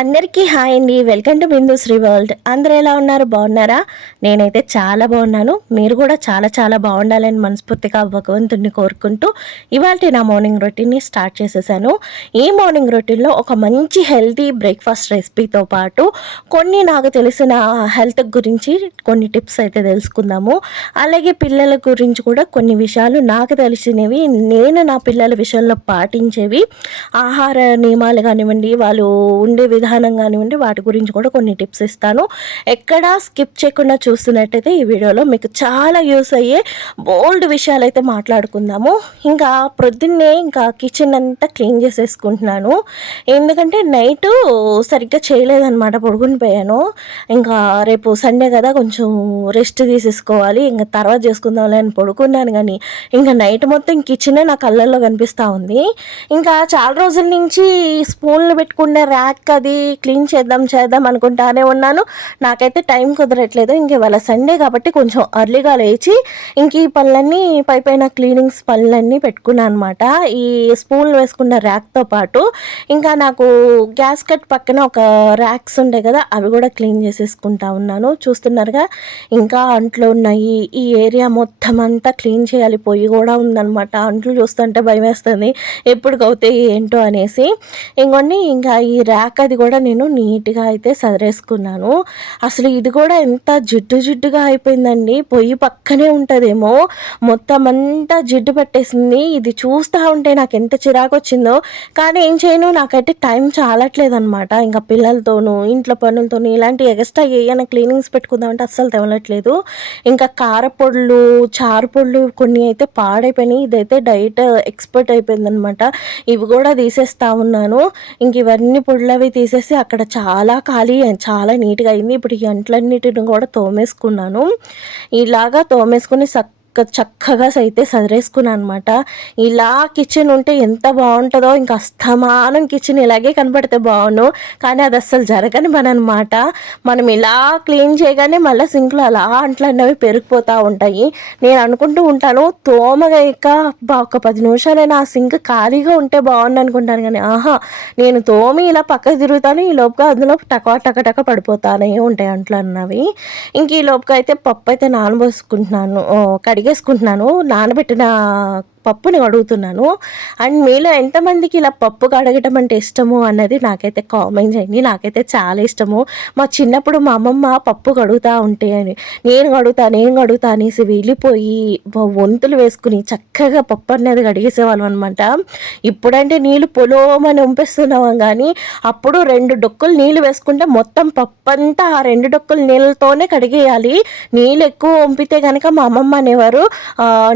అందరికీ హాయ్ అండి. Welcome to Bindu Sri world. అందరూ ఎలా ఉన్నారు? బాగున్నారా? నేనైతే చాలా బాగున్నాను. మీరు కూడా చాలా చాలా బాగుండాలని మనస్ఫూర్తిగా భగవంతుడిని కోరుకుంటూ ఇవాళ నా మార్నింగ్ రొటీన్ని స్టార్ట్ చేసేసాను. ఈ మార్నింగ్ రొటీన్లో ఒక మంచి హెల్తీ బ్రేక్ఫాస్ట్ రెసిపీతో పాటు కొన్ని నాకు తెలిసిన హెల్త్ గురించి కొన్ని టిప్స్ అయితే తెలుసుకుందాము. అలాగే పిల్లల గురించి కూడా కొన్ని విషయాలు నాకు తెలిసినవి, నేను నా పిల్లల విషయంలో పాటించేవి, ఆహార నియమాలు కానివ్వండి, వాళ్ళు ఉండే విధానం కానివ్వండి, వాటి గురించి కూడా కొన్ని టిప్స్ ఇస్తాను. ఎక్కడా స్కిప్ చేయకుండా చూస్తున్నట్టయితే ఈ వీడియోలో మీకు చాలా యూస్ అయ్యే బోల్డ్ విషయాలు అయితే మాట్లాడుకుందాము. ఇంకా ప్రొద్దున్నే ఇంకా కిచెన్ అంతా క్లీన్ చేసేసుకుంటున్నాను. ఎందుకంటే నైట్ సరిగ్గా చేయలేదన్నమాట, పడుకుని పోయాను. ఇంకా రేపు సండే కదా, కొంచెం రెస్ట్ తీసేసుకోవాలి, ఇంకా తర్వాత చేసుకుందాంలే అని పడుకున్నాను. కానీ ఇంకా నైట్ మొత్తం కిచెనే నా కళ్ళల్లో కనిపిస్తూ ఉంది. ఇంకా చాలా రోజుల నుంచి స్పూన్లు పెట్టుకునే ర్యాక్ అది క్లీన్ చేద్దాం అనుకుంటానే ఉన్నాను. నాకైతే టైం కుదరట్లేదు. ఇంక ఇవాళ సండే కాబట్టి కొంచెం అర్లీగా లేచి ఇంక ఈ పనులన్నీ పైన క్లీనింగ్స్ పనులన్నీ పెట్టుకున్నాను అనమాట. ఈ స్పూన్లు వేసుకున్న ర్యాక్తో పాటు ఇంకా నాకు గ్యాస్ కట్ పక్కన ఒక ర్యాక్స్ ఉంటాయి కదా, అవి కూడా క్లీన్ చేసేసుకుంటా ఉన్నాను. చూస్తున్నారుగా, ఇంకా అంట్లు ఉన్నాయి. ఈ ఏరియా మొత్తం అంతా క్లీన్ చేయాలి. పొయ్యి కూడా ఉందన్నమాట. అంట్లు చూస్తుంటే భయం వేస్తుంది, ఎప్పుడు అవుతాయి ఏంటో అనేసి. ఇంకొన్ని ఇంకా ఈ ర్యాక్ అది కూడా నేను నీట్గా అయితే సదరేసుకున్నాను. అసలు ఇది కూడా ఎంత జిడ్డుగా అయిపోయిందండి. పొయ్యి పక్కనే ఉంటుందేమో, మొత్తం అంతా జిడ్డు పట్టేసింది. ఇది చూస్తూ ఉంటే నాకు ఎంత చిరాకు వచ్చిందో. కానీ ఏం చేయను, నాకైతే టైం చాలట్లేదు అనమాట. ఇంకా పిల్లలతోనూ ఇంట్లో పనులతోనూ ఇలాంటి ఎక్స్ట్రా ఏమైనా క్లీనింగ్స్ పెట్టుకుందామంటే అస్సలు తెవలట్లేదు. ఇంకా కారపొడులు, చారుపొడులు కొన్ని అయితే పాడైపోయినాయి. ఇదైతే డైట్ ఎక్స్పర్ట్ అయిపోయిందనమాట. ఇవి కూడా తీసేస్తా ఉన్నాను. ఇంక ఇవన్నీ పొడులు అవి తీసేసి అక్కడ చాలా ఖాళీ, చాలా నీట్గా అయింది. ఇప్పుడు ఈ అంట్లన్నిటిని కూడా తోమేసుకున్నాను. ఇలాగా తోమేసుకుని చక్కగా అయితే సదిరేసుకున్నాను అనమాట. ఇలా కిచెన్ ఉంటే ఎంత బాగుంటుందో. ఇంకా అస్తమానం కిచెన్ ఇలాగే కనపడితే బాగుండు, కానీ అది అస్సలు జరగని పని అనమాట. మనం ఇలా క్లీన్ చేయగానే మళ్ళీ సింక్లో అలా అంట్లు అన్నవి పెరిగిపోతూ ఉంటాయి. నేను అనుకుంటూ ఉంటాను, తోమగాక ఒక 10 నిమిషాలైనా ఆ సింక్ ఖాళీగా ఉంటే బాగుండు అనుకుంటాను. కానీ నేను తోమి ఇలా పక్కకు తిరుగుతాను, ఈ లోపుగా అందులో టక పడిపోతానే ఉంటాయి అంట్లు అన్నవి. ఇంక ఈ లోపుగా అయితే పప్పు అయితే నానబోసుకుంటున్నాను, కడిగేసుకుంటున్నాను. నానబెట్టిన పప్పుని అడుగుతున్నాను. అండ్ మీలో ఎంతమందికి ఇలా పప్పు కడగటం అంటే ఇష్టము అన్నది నాకైతే కామెంట్ చేయండి. నాకైతే చాలా ఇష్టము. మా చిన్నప్పుడు మా అమ్మమ్మ పప్పు కడుగుతూ ఉంటే అని నేను కడుగుతా అనేసి వెళ్ళిపోయి వంతులు వేసుకుని చక్కగా పప్పు అనేది కడిగేసేవాళ్ళం అనమాట. ఇప్పుడంటే నీళ్ళు పొలోమని వంపేస్తున్నాం, కానీ అప్పుడు 2 డొక్కులు నీళ్ళు వేసుకుంటే మొత్తం పప్పు అంతా ఆ 2 డొక్కులు నీళ్ళతోనే కడిగేయాలి. నీళ్ళు ఎక్కువ వంపితే కనుక మా అమ్మమ్మ అనేవారు,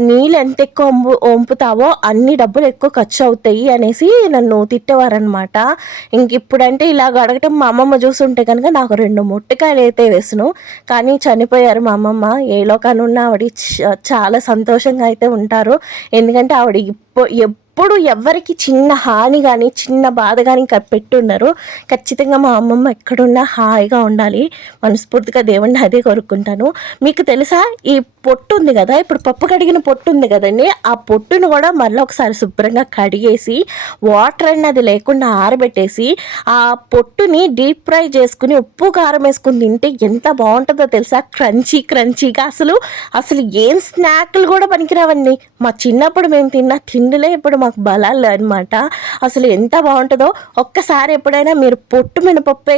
నీళ్ళు ఎంత ఎక్కువ వంపుతావో అన్ని డబ్బులు ఎక్కువ ఖర్చు అవుతాయి అనేసి నన్ను తిట్టేవారనమాట. ఇంక ఇప్పుడంటే ఇలా అడగటం మా అమ్మమ్మ చూస్తుంటే కనుక నాకు 2 మొట్టికాయలు అయితే వేసును. కానీ చనిపోయారు మా అమ్మమ్మ. ఏ లోకానున్న ఆవిడ చాలా సంతోషంగా అయితే ఉంటారు. ఎందుకంటే ఆవిడ ఎప్పుడు ఎవరికి చిన్న హాని కానీ చిన్న బాధ కానీ పెట్టున్నారు. ఖచ్చితంగా మా అమ్మమ్మ ఎక్కడున్నా హాయిగా ఉండాలి. మనస్ఫూర్తిగా దేవుణ్ణి అదే కోరుకుంటాను. మీకు తెలుసా, ఈ పొట్టు ఉంది కదా, ఇప్పుడు పప్పు కడిగిన పొట్టు ఉంది కదండి, ఆ పొట్టును కూడా మళ్ళీ ఒకసారి శుభ్రంగా కడిగేసి వాటర్ అన్నది లేకుండా ఆరబెట్టేసి ఆ పొట్టుని డీప్ ఫ్రై చేసుకుని ఉప్పు కారం వేసుకుని తింటే ఎంత బాగుంటుందో తెలుసా. క్రంచీగా అసలు ఏం స్నాక్లు కూడా పనికిరావండి. మా చిన్నప్పుడు మేము తిన్న తిండిలే ఇప్పుడు మాకు బలాలు అనమాట. అసలు ఎంత బాగుంటుందో. ఒక్కసారి ఎప్పుడైనా మీరు పొట్టు మినపప్పే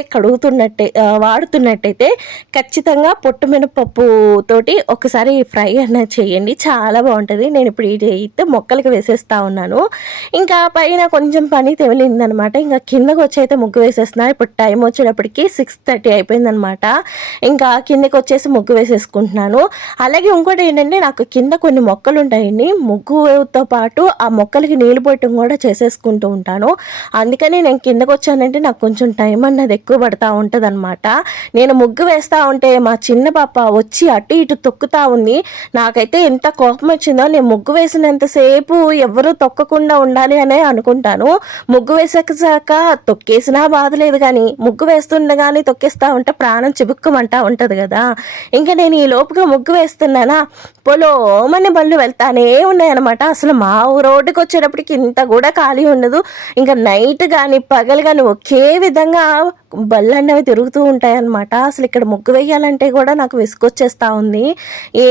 వాడుతున్నట్టయితే ఖచ్చితంగా పొట్టు మినపప్పు తోటి ఒకసారి ఫ్రై అన్నది చేయండి, చాలా బాగుంటుంది. నేను ఇప్పుడు ఇది అయితే మొక్కలకి వేసేస్తా ఉన్నాను. ఇంకా పైన కొంచెం పని తెవలిందనమాట. ఇంకా కిందకు వచ్చి అయితే ముగ్గు వేసేస్తున్నాను. ఇప్పుడు టైం వచ్చేటప్పటికి 6:30 అయిపోయిందనమాట. ఇంకా కిందకి వచ్చేసి ముగ్గు వేసేసుకుంటున్నాను. అలాగే ఇంకోటి ఏంటంటే, నాకు కింద కొన్ని మొక్కలు ఉంటాయండి. ముగ్గుతో పాటు ఆ మొక్కలకి నీళ్ళు పోయటం కూడా చేసేసుకుంటూ ఉంటాను. అందుకని నేను కిందకు వచ్చానంటే నాకు కొంచెం టైం అన్నది ఎక్కువ పడుతూ ఉంటుంది అనమాట. నేను ముగ్గు వేస్తూ ఉంటే మా చిన్న పాప వచ్చి అటు ఇటు తొక్కుతూ ఉంది. నాకైతే ఎంత కోపం వచ్చిందో. నేను ముగ్గు వేసినంతసేపు ఎవరు తొక్కకుండా ఉండాలి అనే అనుకుంటాను. ముగ్గు వేసాక తొక్కేసినా బాధ లేదు, కానీ ముగ్గు వేస్తుండగానే తొక్కేస్తూ ఉంటే ప్రాణం చిబుక్కుమంటా ఉంటుంది కదా. ఇంకా నేను ఈ లోపుగా ముగ్గు వేస్తున్నానా, పొలోమని బళ్ళు వెళ్తానే ఉన్నాయన్నమాట. అసలు మా రోడ్డుకి వచ్చేటప్పుడు వేసేటప్పటికి ఇంత కూడా ఖాళీ ఉండదు. ఇంకా నైట్ కానీ పగలు కానీ ఒకే విధంగా బళ్ళు అనేవి తిరుగుతూ ఉంటాయన్నమాట. అసలు ఇక్కడ ముగ్గు వేయాలంటే కూడా నాకు విసుగొచ్చేస్తూ ఉంది.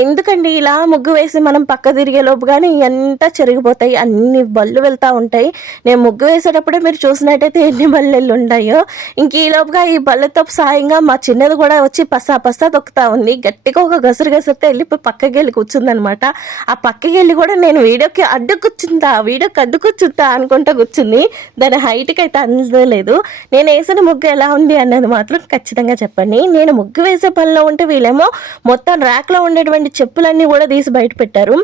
ఎందుకండి ఇలా ముగ్గు వేసి మనం పక్క తిరిగే లోపు కానీ ఇవంతా చెరిగిపోతాయి, అన్ని బళ్ళు వెళ్తూ ఉంటాయి. నేను ముగ్గు వేసేటప్పుడే మీరు చూసినట్టయితే ఎన్ని బళ్ళు ఉంటాయో. ఇంక ఈ లోపుగా ఈ బళ్ళతో సాయంగా మా చిన్నది కూడా వచ్చి పసా పసా తొక్కుతా ఉంది. గట్టిగా ఒక గసురు గసురితే వెళ్ళిపోయి పక్కకి వెళ్ళి కూర్చుందనమాట. ఆ పక్కకి వెళ్ళి కూడా నేను వీడియోకి అడ్డు కూర్చుంటా అనుకుంటా కూర్చుంది. దాని హైట్కి అయితే అందలేదు. నేను వేసిన ముగ్గు ఎలా ఉంది అన్నది మాత్రం ఖచ్చితంగా చెప్పండి. నేను ముగ్గు వేసే పనిలో ఉంటే వీళ్ళేమో మొత్తం ర్యాక్లో ఉండేటువంటి చెప్పులన్నీ కూడా తీసి బయట పెట్టారు.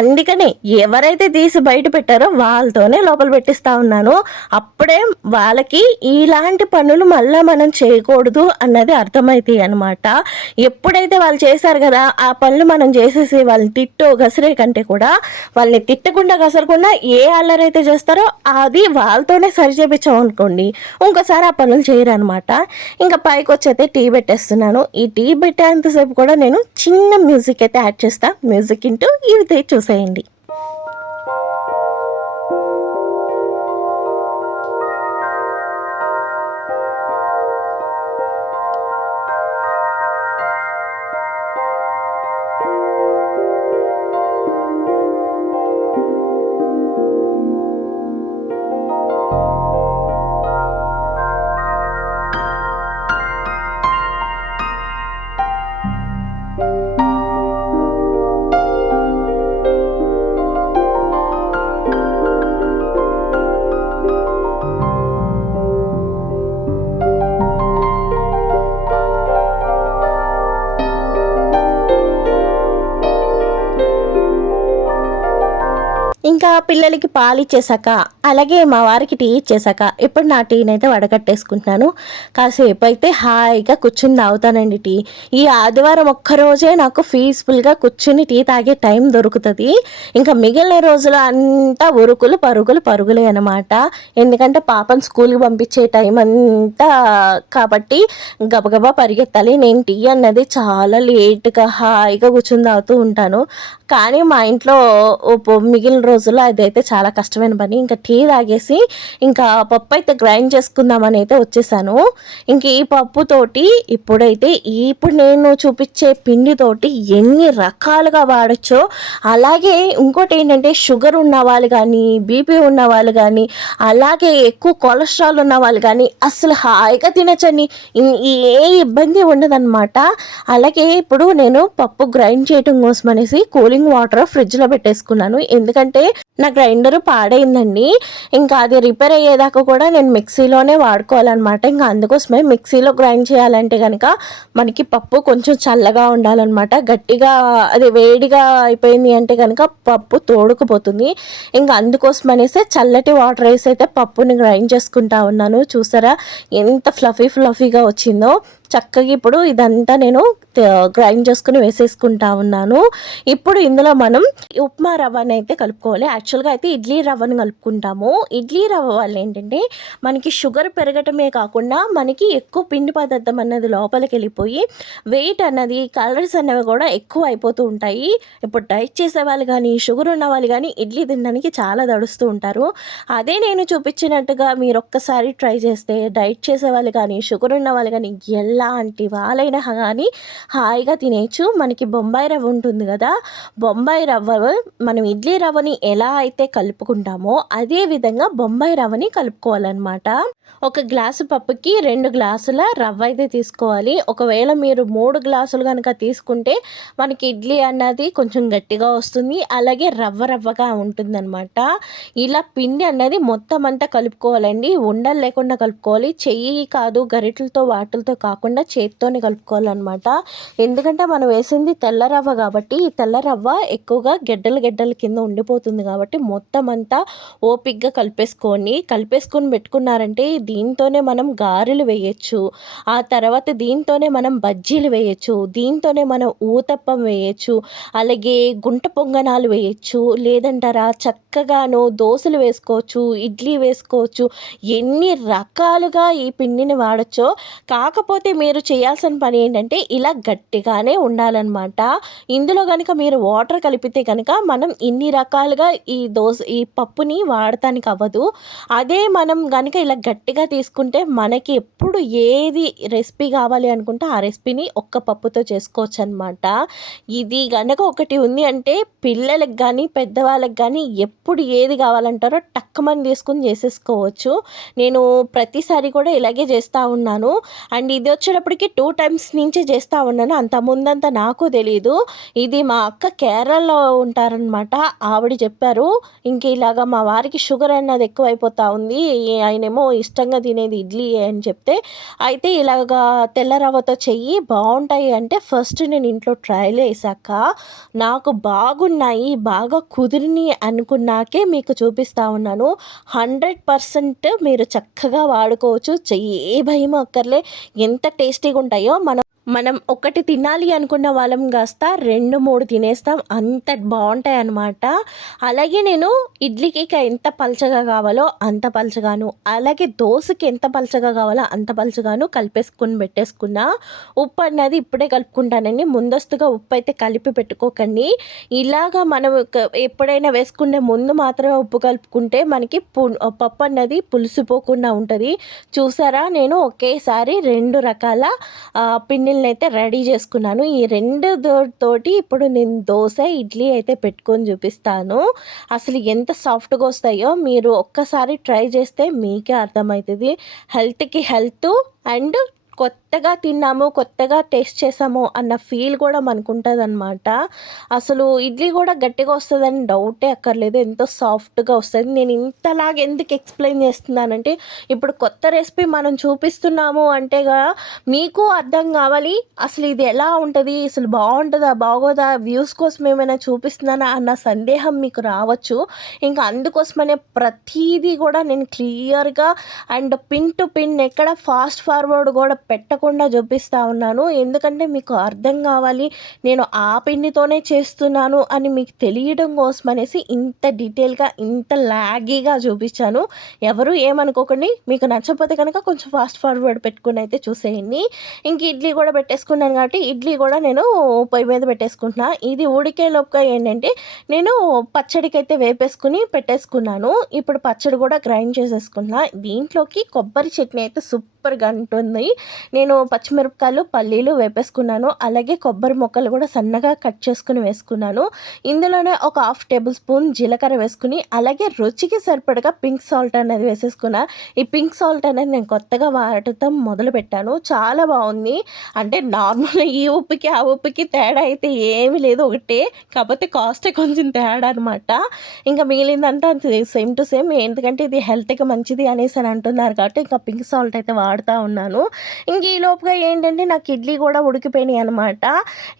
అందుకనే ఎవరైతే తీసి బయట పెట్టారో వాళ్ళతోనే లోపల పెట్టిస్తా ఉన్నాను. అప్పుడే వాళ్ళకి ఇలాంటి పనులు మళ్ళీ మనం చేయకూడదు అన్నది అర్థమవుతాయి అనమాట. ఎప్పుడైతే వాళ్ళు చేశారు కదా ఆ పనులు మనం చేసేసి వాళ్ళని గసరే కంటే కూడా వాళ్ళని తిట్టకుండా గసరకుండా ఏ అల్లరైతే చేస్తారో అది వాళ్ళతోనే సరి చేపించాం అనుకోండి ఇంకోసారి ఆ పనులు చేయరు అనమాట. ఇంకా పైకి వచ్చైతే టీ పెట్టేస్తున్నాను. ఈ టీ పెట్టేంతసేపు కూడా నేను చిన్న మ్యూజిక్ అయితే యాడ్ చేస్తా. మ్యూజిక్ ఇంటూ ఇవి చూసేయండి. ఇంకా పిల్లలకి పాలు ఇచ్చేసాక అలాగే మా వారికి టీ ఇచ్చేసాక ఇప్పుడు నా టీనైతే వడగట్టేసుకుంటున్నాను. కాసేపు అయితే హాయిగా కూర్చుని తాగుతానండి టీ. ఈ ఆదివారం ఒక్కరోజే నాకు పీస్ఫుల్గా కూర్చుని టీ తాగే టైం దొరుకుతుంది. ఇంకా మిగిలిన రోజులు అంతా పరుగులే అనమాట. ఎందుకంటే పాపను స్కూల్కి పంపించే టైం అంతా కాబట్టి గబగబా పరిగెత్తాలి. నేను టీ అన్నది చాలా లేట్గా హాయిగా కూర్చుని తాగుతూ ఉంటాను. కానీ మా ఇంట్లో మిగిలిన రోజుల్లో అదైతే చాలా కష్టమైన పని. ఇంకా టీ తాగేసి ఇంకా పప్పు అయితే గ్రైండ్ చేసుకుందామని అయితే వచ్చేసాను. ఇంక ఈ పప్పుతోటి ఇప్పుడు నేను చూపించే పిండితోటి ఎన్ని రకాలుగా వాడచ్చో, అలాగే ఇంకోటి ఏంటంటే షుగర్ ఉన్న వాళ్ళు కానీ బీపీ ఉన్న వాళ్ళు కానీ అలాగే ఎక్కువ కొలెస్ట్రాల్ ఉన్న వాళ్ళు కానీ అసలు హాయిగా తినచ్చండి. ఏ ఇబ్బంది ఉండదన్నమాట. అలాగే ఇప్పుడు నేను పప్పు గ్రైండ్ చేయడం కోసం అనేసి కూలింగ్ వాటర్ ఫ్రిడ్జ్లో పెట్టేసుకున్నాను. ఎందుకంటే నా గ్రైండర్ పాడైందండి. ఇంకా అది రిపేర్ అయ్యేదాకా కూడా నేను మిక్సీలోనే వాడుకోవాలన్నమాట. ఇంకా అందుకోసమే మిక్సీలో గ్రైండ్ చేయాలంటే కనుక మనకి పప్పు కొంచెం చల్లగా ఉండాలన్నమాట. గట్టిగా అది వేడిగా అయిపోయింది అంటే కనుక పప్పు తోడుకుపోతుంది. ఇంకా అందుకోసం అనేసి చల్లటి వాటర్ వేసి అయితే పప్పుని గ్రైండ్ చేసుకుంటా ఉన్నాను. చూసారా ఎంత ఫ్లఫీగా వచ్చిందో. చక్కగా ఇప్పుడు ఇదంతా నేను గ్రైండ్ చేసుకుని వేసేసుకుంటా ఉన్నాను. ఇప్పుడు ఇందులో మనం ఉప్మా రవ్వని అయితే కలుపుకోవాలి. యాక్చువల్గా అయితే ఇడ్లీ రవ్వను కలుపుకుంటాము. ఇడ్లీ రవ్వ వల్ల ఏంటంటే మనకి షుగర్ పెరగటమే కాకుండా మనకి ఎక్కువ పిండి పదార్థం అన్నది లోపలికి వెళ్ళిపోయి వెయిట్ అన్నది కలర్స్ అనేవి కూడా ఎక్కువ అయిపోతూ ఉంటాయి. ఇప్పుడు డైట్ చేసే వాళ్ళు కానీ షుగర్ ఉన్న వాళ్ళు కానీ ఇడ్లీ తినడానికి చాలా దడుస్తూ ఉంటారు. అదే నేను చూపించినట్టుగా మీరు ఒక్కసారి ట్రై చేస్తే డైట్ చేసే వాళ్ళు కానీ షుగర్ ఉన్న వాళ్ళు కానీ ఎలాంటి వాళ్ళైనా కానీ హాయిగా తినేయచ్చు. మనకి బొంబాయి రవ్వ ఉంటుంది కదా, బొంబాయి రవ్వ మనం ఇడ్లీ రవ్వని ఎలా అయితే కలుపుకుంటామో అదే విధంగా బొంబాయి రవ్వని కలుపుకోవాలన్నమాట. ఒక గ్లాసు పప్పుకి 2 గ్లాసుల రవ్వ అయితే తీసుకోవాలి. ఒకవేళ మీరు 3 గ్లాసులు కనుక తీసుకుంటే మనకి ఇడ్లీ అన్నది కొంచెం గట్టిగా వస్తుంది, అలాగే రవ్వగా ఉంటుందన్నమాట. ఇలా పిండి అన్నది మొత్తం అంతా కలుపుకోవాలండి. ఉండలు లేకుండా కలుపుకోవాలి. చెయ్యి కాదు గరిటెలతో వాటిలతో కాకుండా చేతితోనే కలుపుకోవాలన్నమాట. ఎందుకంటే మనం వేసింది తెల్ల రవ్వ కాబట్టి ఈ తెల్ల రవ్వ ఎక్కువగా గెడ్డల కింద ఉండిపోతుంది కాబట్టి మొత్తం అంతా ఓపిక్గా కలిపేసుకొని పెట్టుకున్నారంటే దీంతోనే మనం గారెలు వేయచ్చు, ఆ తర్వాత దీంతోనే మనం బజ్జీలు వేయచ్చు, దీంతోనే మనం ఊతప్పం వేయచ్చు, అలాగే గుంట పొంగనాలు వేయచ్చు, లేదంటారా చక్కగాను దోశలు వేసుకోవచ్చు, ఇడ్లీ వేసుకోవచ్చు. ఎన్ని రకాలుగా ఈ పిండిని వాడచ్చో. కాకపోతే మీరు చేయాల్సిన పని ఏంటంటే ఇలా గట్టిగానే ఉండాలన్నమాట. ఇందులో గనుక మీరు వాటర్ కలిపితే గనుక మనం ఇన్ని రకాలుగా ఈ పప్పుని వాడటానికి అవ్వదు. అదే మనం గనుక ఇలా గట్టిగా తీసుకుంటే మనకి ఎప్పుడు ఏది రెసిపీ కావాలి అనుకుంటే ఆ రెసిపీని ఒక్క పప్పుతో చేసుకోవచ్చనమాట. ఇది గనక ఒకటి ఉంది అంటే పిల్లలకి గానీ, పెద్దవాళ్ళకి గానీ ఎప్పుడు ఏది కావాలంటారో టక్కుమని తీసుకొని చేసేసుకోవచ్చు. నేను ప్రతిసారి కూడా ఇలాగే చేస్తూ ఉన్నాను. అండ్ ఇది వచ్చేటప్పటికి 2 టైమ్స్ నుంచి చేస్తూ ఉన్నాను. అంత ముందంతా నాకు తెలీదు. ఇది మా అక్క కేరళలో ఉంటారనమాట. ఆవిడ చెప్పారు. ఇంక ఇలాగ మా వారికి షుగర్ అన్నది ఎక్కువైపోతా ఉంది. ఆయనేమో ఇష్టంగా తినేది ఇడ్లీ అని చెప్తే, అయితే ఇలాగా తెల్ల రవ్వతో చెయ్యి బావుంటాయి అంటే ఫస్ట్ నేను ఇంట్లో ట్రయల్ ఏసాక నాకు బాగున్నాయి, బాగా కుదిరినియి అనుకున్నాకే మీకు చూపిస్తా ఉన్నాను. 100% మీరు చక్కగా వాడుకోవచ్చు. ఏ భయం అక్కర్లే. ఎంత టేస్టీగా ఉంటాయో మనం ఒకటి తినాలి అనుకున్న వాళ్ళం కాస్త 2, 3 తినేస్తాం. అంత బావుంటాయన్నమాట. అలాగే నేను ఇడ్లీకి ఎంత పలచగా కావాలో అంత పలచగాను, అలాగే దోసకి ఎంత పలచగా కావాలో అంత పలచగాను కలిపేసుకొని పెట్టేసుకున్నా. ఉప్పు అన్నది ఇప్పుడే కలుపుకుంటానండి. ముందస్తుగా ఉప్పు అయితే కలిపి పెట్టుకోకండి. ఇలాగా మనం ఎప్పుడైనా వేసుకునే ముందు మాత్రమే ఉప్పు కలుపుకుంటే మనకి పప్పు అన్నది పులిసిపోకుండా ఉంటుంది. చూసారా, నేను ఒకేసారి 2 రకాల పిండిలనైతే రెడీ చేసుకున్నాను. ఈ 2 తోటి ఇప్పుడు నేను దోస, ఇడ్లీ అయితే పెట్టుకొని చూపిస్తాను. అసలు ఎంత సాఫ్ట్‌గా వస్తాయో మీరు ఒక్కసారి ట్రై చేస్తే మీకే అర్థమవుతుంది. హెల్త్‌కి హెల్త్ అండ్ కొత్తగా తిన్నాము, కొత్తగా టేస్ట్ చేసాము అన్న ఫీల్ కూడా మనకుంటదనమాట. అసలు ఇడ్లీ కూడా గట్టిగా వస్తదని డౌటే అక్కర్లేదు. ఎంతో సాఫ్ట్‌గా వస్తది. నేను ఇంతలాగా ఎందుకు ఎక్స్‌ప్లెయిన్ చేస్తున్నానంటే, ఇప్పుడు కొత్త రెసిపీ మనం చూపిస్తున్నాము అంటేగా మీకు అర్థం కావాలి. అసలు ఇది ఎలా ఉంటది? అసలు బావుంటదా? బాగోదా? వ్యూస్ కోసం ఏమైనా చూపిస్తున్నానా? అన్న సందేహం మీకు రావచ్చు. ఇంకా అందుకోసమనే ప్రతీదీ కూడా నేను క్లియర్‌గా అండ్ పిన్ టు పిన్ ఎక్కడ ఫాస్ట్ ఫార్వర్డ్ కూడా పెట్టకుండా చూపిస్తా ఉన్నాను. ఎందుకంటే మీకు అర్థం కావాలి, నేను ఆ పిండితోనే చేస్తున్నాను అని మీకు తెలియడం కోసం అనేసి ఇంత డీటెయిల్గా, ఇంత లాగీగా చూపించాను. ఎవరు ఏమనుకోకండి. మీకు నచ్చకపోతే కనుక కొంచెం ఫాస్ట్ ఫార్వర్డ్ పెట్టుకుని అయితే చూసేయండి. ఇంక ఇడ్లీ కూడా పెట్టేసుకున్నాను కాబట్టి ఇడ్లీ కూడా నేను పొయ్యి మీద పెట్టేసుకుంటున్నా. ఇది ఉడికేలోపుగా ఏంటంటే నేను పచ్చడికైతే వేపేసుకుని పెట్టేసుకున్నాను. ఇప్పుడు పచ్చడి కూడా గ్రైండ్ చేసేసుకున్నా. దీంట్లోకి కొబ్బరి చట్నీ అయితే సూపర్గా ఉంటుంది. నేను పచ్చిమిరపకాయలు, పల్లీలు వేపేసుకున్నాను. అలాగే కొబ్బరి ముక్కలు కూడా సన్నగా కట్ చేసుకుని వేసుకున్నాను. ఇందులోనే ఒక 1/2 టేబుల్ స్పూన్ జీలకర్ర వేసుకుని, అలాగే రుచికి సరిపడగా పింక్ సాల్ట్ అనేది వేసేసుకున్నా. ఈ పింక్ సాల్ట్ అనేది నేను కొత్తగా వాడటం మొదలుపెట్టాను. చాలా బాగుంది. అంటే నార్మల్ ఈ ఉప్పుకి ఆ ఉప్పుకి తేడా అయితే ఏమీ లేదు, ఒకటే. కాకపోతే కాస్టే కొంచెం తేడా అనమాట. ఇంకా మిగిలిందంతా సేమ్ టు సేమ్. ఎందుకంటే ఇది హెల్త్కి మంచిది అనేసి అని అంటున్నారు కాబట్టి ఇంకా పింక్ సాల్ట్ అయితే వాడుతూ ఉన్నాను. ఇంక ఈ లోపుగా ఏంటంటే నాకు ఇడ్లీ కూడా ఉడికిపోయినాయి అనమాట.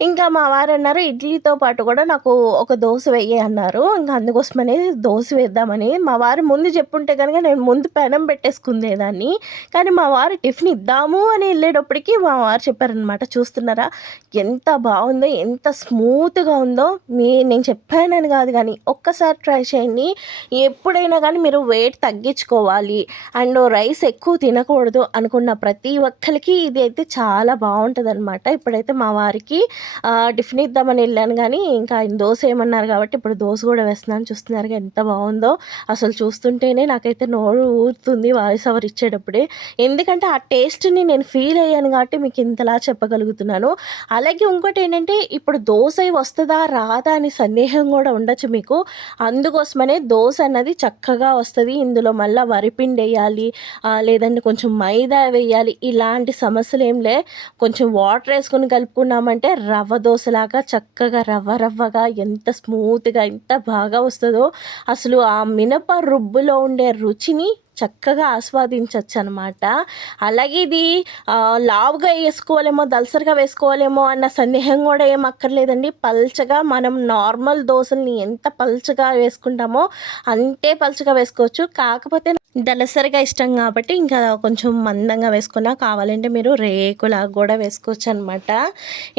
ఇంకా మా వారు అన్నారు ఇడ్లీతో పాటు కూడా నాకు ఒక దోస వెయ్యి అన్నారు. ఇంకా అందుకోసమనే దోస వేద్దామని. మా వారు ముందు చెప్పుంటే కనుక నేను ముందు పెనం పెట్టేసుకునేదాన్ని. కానీ మా వారు టిఫిన్ ఇద్దాము అని వెళ్ళేటప్పటికి మా వారు చెప్పారనమాట. చూస్తున్నారా ఎంత బాగుందో, ఎంత స్మూత్గా ఉందో. నేను చెప్పానని కాదు కానీ ఒక్కసారి ట్రై చేయండి. ఎప్పుడైనా కానీ మీరు వెయిట్ తగ్గించుకోవాలి అండ్ రైస్ ఎక్కువ తినకూడదు అనుకున్న ప్రతి ఒక్కరికి ఇది అయితే చాలా బాగుంటుందన్నమాట. ఇప్పుడైతే మా వారికి టిఫిన్ ఇద్దామని వెళ్ళాను కానీ ఇంకా ఆయన దోశ ఏమన్నారు కాబట్టి ఇప్పుడు దోశ కూడా వేస్తున్నాను. చూస్తున్నారు ఎంత బాగుందో. అసలు చూస్తుంటేనే నాకైతే నోరు ఊరుతుంది వాయిస్ ఓవర్ ఇచ్చేటప్పుడే. ఎందుకంటే ఆ టేస్ట్ని నేను ఫీల్ అయ్యాను కాబట్టి మీకు ఇంతలా చెప్పగలుగుతున్నాను. అలాగే ఇంకోటి ఏంటంటే ఇప్పుడు దోశ వస్తుందా రాదా అని సందేహం కూడా ఉండొచ్చు మీకు. అందుకోసమనే దోశ అన్నది చక్కగా వస్తుంది. ఇందులో మళ్ళీ వరిపిండి వేయాలి, లేదంటే కొంచెం మైదా వేయాలి, ఇలాంటి సమస్యలు ఏం లే. కొంచెం వాటర్ వేసుకొని కలుపుకున్నామంటే రవ్వ దోశలాగా చక్కగా రవ్వగా ఎంత స్మూత్గా ఎంత బాగా వస్తుందో. అసలు ఆ మినప రుబ్బులో ఉండే రుచిని చక్కగా ఆస్వాదించవచ్చు అనమాట. అలాగే ఇది లావుగా వేసుకోవాలేమో, దలసరిగా వేసుకోవాలేమో అన్న సందేహం కూడా ఏం అక్కర్లేదండి. పల్చగా మనం నార్మల్ దోశల్ని ఎంత పల్చగా వేసుకుంటామో అంతే పల్చగా వేసుకోవచ్చు. కాకపోతే దలసరిగా ఇష్టం కాబట్టి ఇంకా కొంచెం మందంగా వేసుకున్నా, కావాలంటే మీరు రేకులాగా కూడా వేసుకోవచ్చు అనమాట.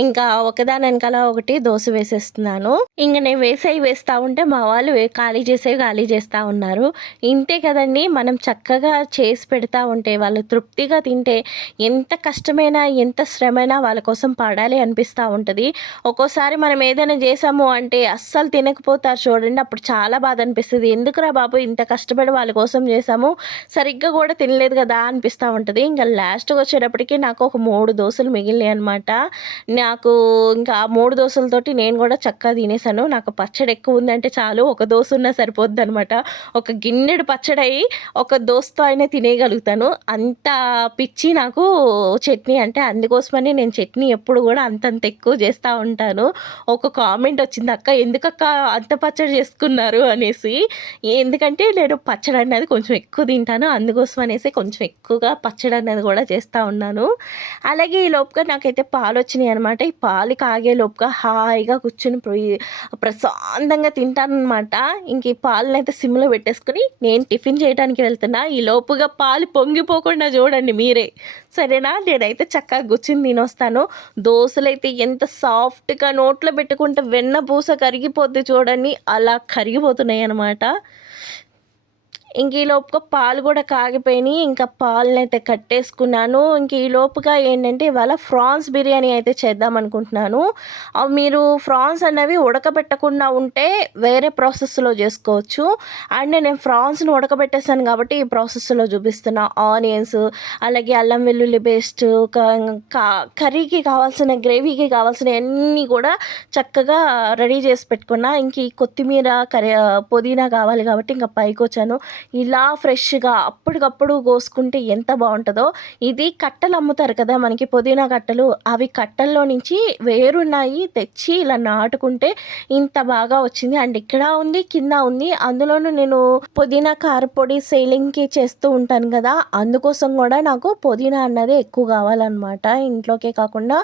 ఇంకా ఒకదాని వెనకాల ఒకటి దోశ వేసేస్తున్నాను. ఇంకా నేను వేస్తూ ఉంటే మా వాళ్ళు ఖాళీ చేస్తూ ఉన్నారు. ఇంతే కదండి, మనం చక్కగా చేసి పెడతా ఉంటే, వాళ్ళు తృప్తిగా తింటే ఎంత కష్టమైనా, ఎంత శ్రమైనా వాళ్ళ కోసం పడాలి అనిపిస్తా ఉంటది. ఒక్కోసారి మనం ఏదైనా చేశాము అంటే అస్సలు తినకపోతారు చూడండి, అప్పుడు చాలా బాధ అనిపిస్తది. ఎందుకురా బాబు ఇంత కష్టపడి వాళ్ళ కోసం చేశాము, సరిగ్గా కూడా తినలేదు కదా అనిపిస్తా ఉంటది. ఇంకా లాస్ట్‌కొచ్చేటప్పటికి నాకు ఒక 3 దోసలు మిగిలినాయనమాట. నాకు ఇంకా ఆ 3 దోసలతోటి నేను కూడా చక్కగా తినేసాను. నాకు పచ్చడి ఎక్కువ ఉందంటే చాలు, ఒక దోస ఉన్నా సరిపోద్దనమాట. ఒక గిన్నెడు పచ్చడయి ఒక దోసతో అయినా తినేయగలుగుతాను. అంత పిచ్చి నాకు చట్నీ అంటే. అందుకోసమని నేను చట్నీ ఎప్పుడు గూడా అంతంత ఎక్కువ జేస్తా ఉంటాను. ఒక కామెంట్ వచ్చింది, "అక్క ఎందుకక్క అంత పచ్చడి జేసుకున్నారు" అనేసి. ఎందుకంటే నేను పచ్చడన్నది కొంచెం ఎక్కువ తింటాను. అందుకోసం అనేసి కొంచెం ఎక్కువగా పచ్చడన్నది గూడా చేస్తా ఉన్నాను. అలాగే ఈ లోపుగా నాకైతే పాలొచ్చినియనమాట. ఈ పాలు కాగే లోపుగా హాయిగా కూర్చొని ప్రశాంతంగా తింటాననమాట. ఇంక ఈ పాలనైతే సిమ్‌లో పెట్టేసుకొని నేను టిఫిన్ చేయడానికి వెళ్తున్నా. ఈ లోపుగా పాలు పొంగిపోకుండా చూడండి మీరే. సరేనా? నేనైతే చక్కగా కూర్చొని తినొస్తాను. దోసలైతే ఎంత సాఫ్ట్‌గా నోట్లో పెట్టుకుంటే వెన్న పూస కరిగిపోద్ది చూడండి, అలా కరిగిపోతున్నాయనమాట. ఇంక ఈ లోపుగా పాలు గూడా కాగిపోయినియి. ఇంకా పాలనైతే కట్టేసుకున్నాను. ఇంక ఈ లోపుగా ఏంటంటే ఇవాళ ఫ్రాన్స్ బిర్యానీ అయితే చేద్దామనుకుంటున్నాను. మీరు ఫ్రాన్స్ అనేవి ఉడకబెట్టకుండా ఉంటే వేరే ప్రాసెస్‌లో జేసుకోవచ్చు. అండ్ నేను ఫ్రాన్స్‌ని ఉడకబెట్టేసాను గాబట్టి ఈ ప్రాసెస్‌లో చూపిస్తున్నా. ఆనియన్స్, అలాగే అల్లం వెల్లుల్లి పేస్ట్, క కా కర్రీకి కావాల్సిన, గ్రేవీకి కావాల్సినయన్నీ గూడా చక్కగా రెడీ చేసి పెట్టుకున్నా. ఇంక ఈ కొత్తిమీర, పుదీనా కావాలి గాబట్టి ఇంక పైకొచ్చాను. ఇలా ఫ్రెష్‌గా అప్పటికప్పుడు కోసుకుంటే ఎంత బావుంటదో. ఇది కట్టలు అమ్ముతారు కదా మనకి, పుదీనా కట్టలు. అవి కట్టల్లో నుంచి వేరున్నాయి తెచ్చి ఇలా నాటుకుంటే ఇంత బాగా వచ్చింది. అండ్ ఇక్కడ ఉంది, కింద ఉంది. అందులోనూ నేను పుదీనా కారపొడి సేలింగ్‌కి చేస్తూ ఉంటాను గదా, అందుకోసం గూడా నాకు పుదీనా అన్నది ఎక్కువ కావాలనమాట. ఇంట్లోకే కాకుండా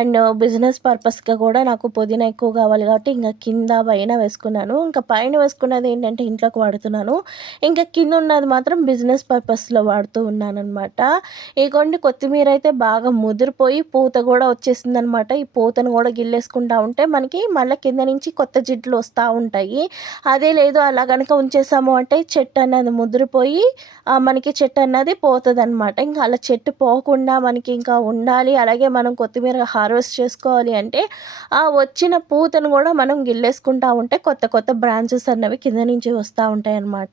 అండ్ బిజినెస్ పర్పస్‌గా గూడా నాకు పుదీనా ఎక్కువ కావాలి కాబట్టి ఇంక కింద, పైన వేసుకున్నాను. ఇంకా పైన వేసుకున్నది ఏంటంటే ఇంట్లోకి వాడుతున్నాను. ఇంకా కింద ఉన్నది మాత్రం బిజినెస్ పర్పస్‌లో వాడుతూ ఉన్నాననమాట. ఇగోండి కొత్తిమీర అయితే బాగా ముదిరిపోయి పూత గూడా వచ్చేసిందనమాట. ఈ పూతను గూడా గిల్లేసుకుంటా ఉంటే మనకి మళ్ళా కింద నుంచి కొత్త జిడ్లు వస్తా ఉంటాయి. అదే లేదు అలా గనక ఉంచేసాము అంటే చెట్టు అన్నది ముదిరిపోయి మనకి చెట్టు అన్నది పోతదనమాట. ఇంకా అలా చెట్టు పోకుండా మనకి ఇంకా ఉండాలి, అలాగే మనం కొత్తిమీర హార్వెస్ట్ చేసుకోవాలి అంటే ఆ వచ్చిన పూతను గూడా మనం గిల్లేసుకుంటా ఉంటే కొత్త కొత్త బ్రాంచెస్ అన్నవి కింద నుంచి వస్తా ఉంటాయనమాట.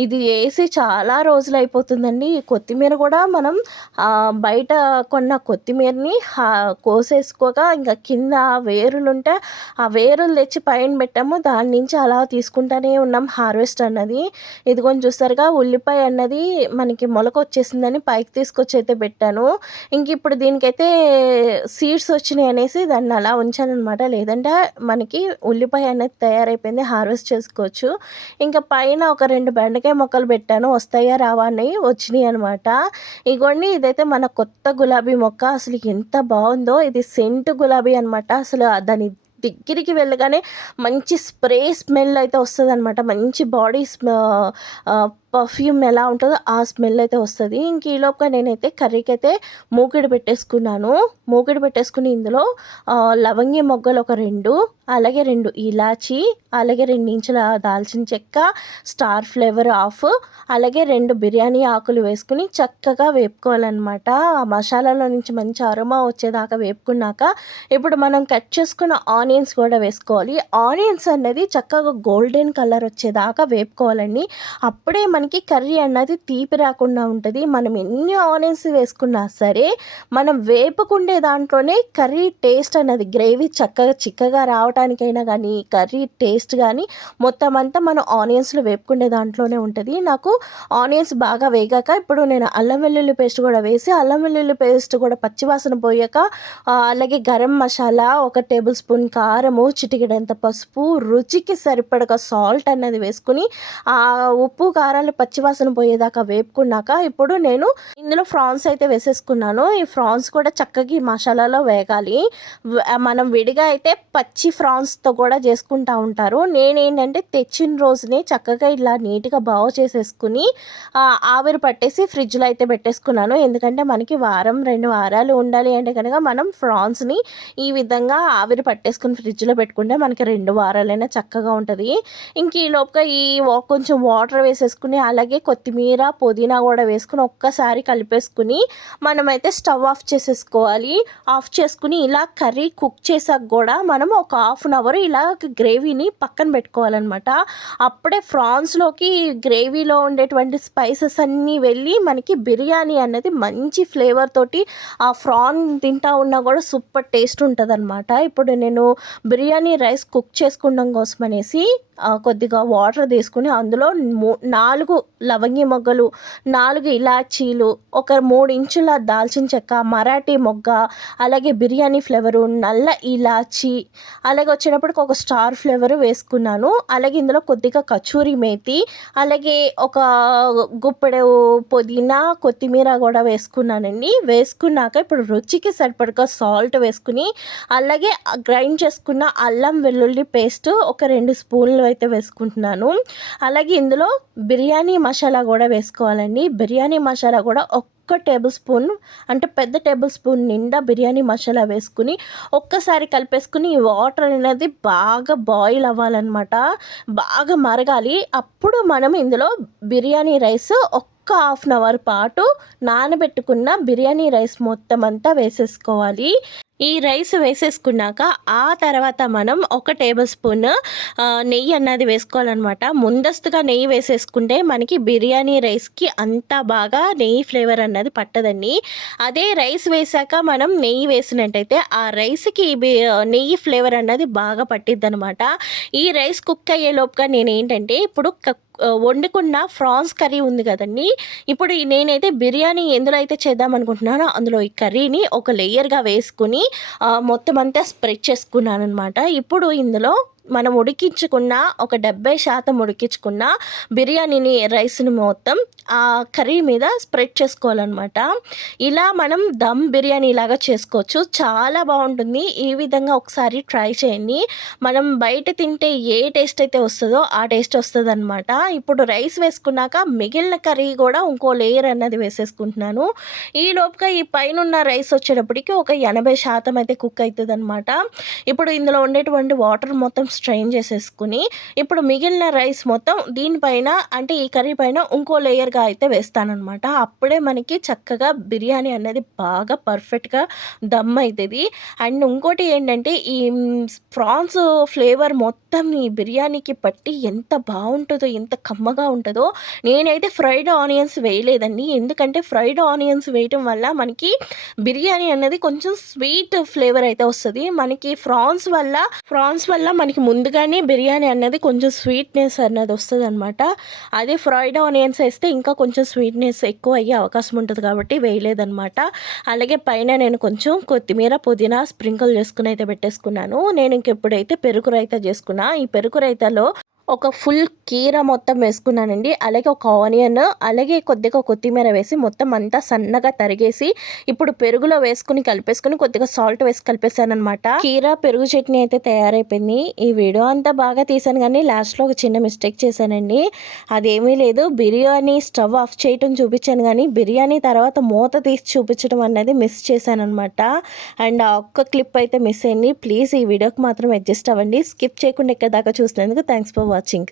ఇది ఏసి చాలా రోజులయిపోతుందండి. ఈ కొత్తిమీర గూడా మనం బయట కొన్న కొత్తిమీరని కోసేసుకోగా ఇంకా కింద వేరులుంటే ఆ వేరులు తెచ్చి పైన పెట్టాము. దాని నుంచి అలా తీసుకుంటానే ఉన్నాం హార్వెస్ట్ అన్నది. ఇదిగోని చూసారుగా ఉల్లిపాయ అన్నది మనకి మొలకొచ్చేసిందని పైకి తీసుకొచ్చి అయితే పెట్టాను. ఇంకిప్పుడు దీనికైతే సీడ్స్ వచ్చినాయి అనేసి దాన్ని అలా ఉంచాననమాట. లేదంటే మనకి ఉల్లిపాయ అనేది తయారైపోయింది, హార్వెస్ట్ చేసుకోవచ్చు. ఇంకా పైన ఒక 2 బెండకాయ మొక్కలు పెట్టాను. వస్తాయా రావా అని వచ్చినాయి అనమాట. ఇగోండి ఇదైతే మన కొత్త గులాబీ మొక్క. అసలు ఎంత బావుందో. ఇది సెంట్ గులాబీ అనమాట. అసలు దాని దగ్గరికి వెళ్ళగానే మంచి స్ప్రే స్మెల్ అయితే వస్తదనమాట. మంచి బాడీ పర్ఫ్యూమ్ ఎలా ఉంటదో ఆ స్మెల్ అయితే వస్తది. ఇంక ఈలోపుగా నేనైతే కర్రీకైతే మూకిడి పెట్టేసుకున్నాను. మూకిడి పెట్టేసుకుని ఇందులో లవంగి మొగ్గలు ఒక 2, అలాగే 2 ఇలాచి, అలాగే 2 ఇంచుల దాల్చిన చెక్క, స్టార్ ఫ్లేవర్ హాఫ్, అలాగే 2 బిర్యానీ ఆకులు వేసుకుని చక్కగా వేపుకోవాలనమాట. ఆ మసాలాలో నుంచి మంచి అరోమా వచ్చేదాకా వేపుకున్నాక ఇప్పుడు మనం కట్ చేసుకున్న ఆనియన్స్ కూడా వేసుకోవాలి. ఆనియన్స్ అనేది చక్కగా గోల్డెన్ కలర్ వచ్చేదాకా వేపుకోవాలండి. అప్పుడే మనకి కర్రీ అన్నది తీపి రాకుండా ఉంటుంది. మనం ఎన్ని ఆనియన్స్ వేసుకున్నా సరే మనం వేపుకుండే దాంట్లోనే కర్రీ టేస్ట్ అన్నది, గ్రేవీ చక్కగా చిక్కగా రావడానికైనా కానీ, కర్రీ టేస్ట్ కానీ మొత్తం అంతా మనం ఆనియన్స్లో వేపుకునే దాంట్లోనే ఉంటుంది. నాకు ఆనియన్స్ బాగా వేగాక ఇప్పుడు నేను అల్లం వెల్లుల్లి పేస్ట్ కూడా వేసి, అల్లం వెల్లుల్లి పేస్ట్ కూడా పచ్చివాసన పోయాక అలాగే గరం మసాలా, 1 టేబుల్ స్పూన్ కారము, చిటికెడంత పసుపు, రుచికి సరిపడగా సాల్ట్ అన్నది వేసుకుని ఉప్పు కారాలు పచ్చివాసన పోయేదాకా వేపుకున్నాక ఇప్పుడు నేను ఇందులో ఫ్రాన్స్ అయితే వేసేసుకున్నాను. ఈ ఫ్రాన్స్ కూడా చక్కగా ఈ మసాలాలో వేగాలి. మనం విడిగా అయితే పచ్చి ఫ్రాన్స్తో కూడా చేసుకుంటా ఉంటారు. నేనేంటంటే తెచ్చిన రోజునే చక్కగా ఇలా నీట్గా బాగు చేసేసుకుని ఆవిరి పట్టేసి ఫ్రిడ్జ్లో అయితే పెట్టేసుకున్నాను. ఎందుకంటే మనకి వారం 2 వారాలు ఉండాలి అంటే కనుక మనం ఫ్రాన్స్ని ఈ విధంగా ఆవిరి పట్టేసుకుని ఫ్రిడ్జ్లో పెట్టుకుంటే మనకి 2 వారాలైనా చక్కగా ఉంటుంది. ఇంక ఈ లోపుగా కొంచెం వాటర్ వేసేసుకుని అలాగే కొత్తిమీర పుదీనా కూడా వేసుకుని ఒక్కసారి కలిపేసుకుని మనమైతే స్టవ్ ఆఫ్ చేసేసుకోవాలి. ఆఫ్ చేసుకుని ఇలా కర్రీ కుక్ చేసాక కూడా మనం ఒక హాఫ్ అన్ అవర్ ఇలా గ్రేవీని పక్కన పెట్టుకోవాలన్నమాట. అప్పుడే ఫ్రాన్స్లోకి గ్రేవీలో ఉండేటువంటి స్పైసెస్ అన్నీ వెళ్ళి మనకి బిర్యానీ అన్నది మంచి ఫ్లేవర్ తోటి ఆ ఫ్రాన్ తింటా ఉన్నా కూడా సూపర్ టేస్ట్ ఉంటుంది అనమాట. ఇప్పుడు నేను బిర్యానీ రైస్ కుక్ చేసుకోవడం కోసం అనేసి కొద్దిగా వాటర్ తీసుకుని అందులో 4 లవంగి మొగ్గలు, 4 ఇలాచీలు, ఒక 3 ఇంచుల దాల్చిన చెక్క, మరాఠీ మొగ్గ, అలాగే బిర్యానీ ఫ్లేవరు, నల్ల ఇలాచి, అలాగే వచ్చేటప్పటికి ఒక స్టార్ ఫ్లేవరు వేసుకున్నాను. అలాగే ఇందులో కొద్దిగా కచూరి మేతి, అలాగే ఒక గుప్పెడు పుదీనా కొత్తిమీర కూడా వేసుకున్నానండి. వేసుకున్నాక ఇప్పుడు రుచికి సరిపడగా సాల్ట్ వేసుకుని అలాగే గ్రైండ్ చేసుకున్న అల్లం వెల్లుల్లి పేస్ట్ ఒక 2 స్పూన్లు అయితే వేసుకుంటున్నాను. అలాగే ఇందులో బిర్యానీ మసాలా కూడా వేసుకోవాలండి. బిర్యానీ మసాలా కూడా ఒక్క టేబుల్ స్పూన్, అంటే పెద్ద టేబుల్ స్పూన్ నిండా బిర్యానీ మసాలా వేసుకుని ఒక్కసారి కలిపేసుకుని ఈ వాటర్ అనేది బాగా బాయిల్ అవ్వాలన్నమాట, బాగా మరగాలి. అప్పుడు మనం ఇందులో బిర్యానీ రైస్ ఒక్క హాఫ్ అన్ అవర్ పాటు నానబెట్టుకున్న బిర్యానీ రైస్ మొత్తం అంతా వేసేసుకోవాలి. ఈ రైస్ వేసేసుకున్నాక ఆ తర్వాత మనం ఒక టేబుల్ స్పూన్ నెయ్యి అన్నది వేసుకోవాలన్నమాట. ముందస్తుగా నెయ్యి వేసేసుకుంటే మనకి బిర్యానీ రైస్కి అంత బాగా నెయ్యి ఫ్లేవర్ అన్నది పట్టదండి. అదే రైస్ వేసాక మనం నెయ్యి వేసినట్టయితే ఆ రైస్కి నెయ్యి ఫ్లేవర్ అన్నది బాగా పట్టిద్ది అనమాట. ఈ రైస్ కుక్ అయ్యే లోపుగా నేను ఏంటంటే ఇప్పుడు వండుకున్న ఫ్రాన్స్ కర్రీ ఉంది కదండి, ఇప్పుడు నేనైతే బిర్యానీ ఎందులో అయితే చేద్దాం అనుకుంటున్నానో అందులో ఈ కర్రీని ఒక లేయర్గా వేసుకుని మొత్తం అంతా స్ప్రెడ్ చేసుకున్నాను అనమాట. ఇప్పుడు ఇందులో మనం ఉడికించుకున్న ఒక 70% ఉడికించుకున్న బిర్యానీని రైస్ని మొత్తం ఆ కర్రీ మీద స్ప్రెడ్ చేసుకోవాలన్నమాట. ఇలా మనం దమ్ బిర్యానీ లాగా చేసుకోవచ్చు, చాలా బాగుంటుంది. ఈ విధంగా ఒకసారి ట్రై చేయండి. మనం బయట తింటే ఏ టేస్ట్ అయితే వస్తుందో ఆ టేస్ట్ వస్తుంది అనమాట. ఇప్పుడు రైస్ వేసుకున్నాక మిగిలిన కర్రీ కూడా ఇంకో లేయర్ అన్నది వేసేసుకుంటున్నాను. ఈ లోపుగా ఈ పైన రైస్ వచ్చేటప్పటికి ఒక 80% అయితే కుక్ అవుతుంది అనమాట. ఇప్పుడు ఇందులో ఉండేటువంటి వాటర్ మొత్తం స్ట్రెయిన్ చేసేసుకుని ఇప్పుడు మిగిలిన రైస్ మొత్తం దీనిపైన, అంటే ఈ కర్రీ పైన ఇంకో లేయర్గా అయితే వేస్తానన్నమాట. అప్పుడే మనకి చక్కగా బిర్యానీ అనేది బాగా పర్ఫెక్ట్గా దమ్ అవుతుంది. అండ్ ఇంకోటి ఏంటంటే ఈ ఫ్రాన్స్ ఫ్లేవర్ మొత్తం ఈ బిర్యానీకి పట్టి ఎంత బాగుంటుందో, ఎంత కమ్మగా ఉంటుందో. నేనైతే ఫ్రైడ్ ఆనియన్స్ వేయలేదండి, ఎందుకంటే ఫ్రైడ్ ఆనియన్స్ వేయటం వల్ల మనకి బిర్యానీ అనేది కొంచెం స్వీట్ ఫ్లేవర్ అయితే వస్తుంది. మనకి ఫ్రాన్స్ వల్ల మనకి ముందుగానే బిర్యానీ అన్నది కొంచెం స్వీట్నెస్ అన్నది వస్తుంది అనమాట. అదే ఫ్రైడ్ ఆనియన్స్ వేస్తే ఇంకా కొంచెం స్వీట్నెస్ ఎక్కువ అయ్యే అవకాశం ఉంటుంది కాబట్టి వేయలేదనమాట. అలాగే పైన నేను కొంచెం కొత్తిమీర పుదీనా స్ప్రింకిల్ చేసుకుని అయితే పెట్టేసుకున్నాను. నేను ఇంకెప్పుడైతే పెరుగు రైతా చేసుకున్నా, ఈ పెరుగు రైతాలో ఒక ఫుల్ కీర మొత్తం వేసుకున్నానండి. అలాగే ఒక ఆనియన్, అలాగే కొద్దిగా కొత్తిమీర వేసి మొత్తం అంతా సన్నగా తరిగేసి ఇప్పుడు పెరుగులో వేసుకుని కలిపేసుకుని కొద్దిగా సాల్ట్ వేసి కలిపేసాను అనమాట. కీర పెరుగు చట్నీ అయితే తయారైపోయింది. ఈ వీడియో అంతా బాగా తీసాను కానీ లాస్ట్లో ఒక చిన్న మిస్టేక్ చేశానండి. అదేమీ లేదు, బిర్యానీ స్టవ్ ఆఫ్ చేయటం చూపించాను కానీ బిర్యానీ తర్వాత మూత తీసి చూపించడం అనేది మిస్ చేశాను అనమాట. అండ్ ఆ ఒక్క క్లిప్ అయితే మిస్ అయింది. ప్లీజ్ ఈ వీడియోకి మాత్రం అడ్జస్ట్ అవ్వండి. స్కిప్ చేయకుండా ఇక్కడ దాకా చూసినందుకు థ్యాంక్స్ ఫర్ వాచింగ్.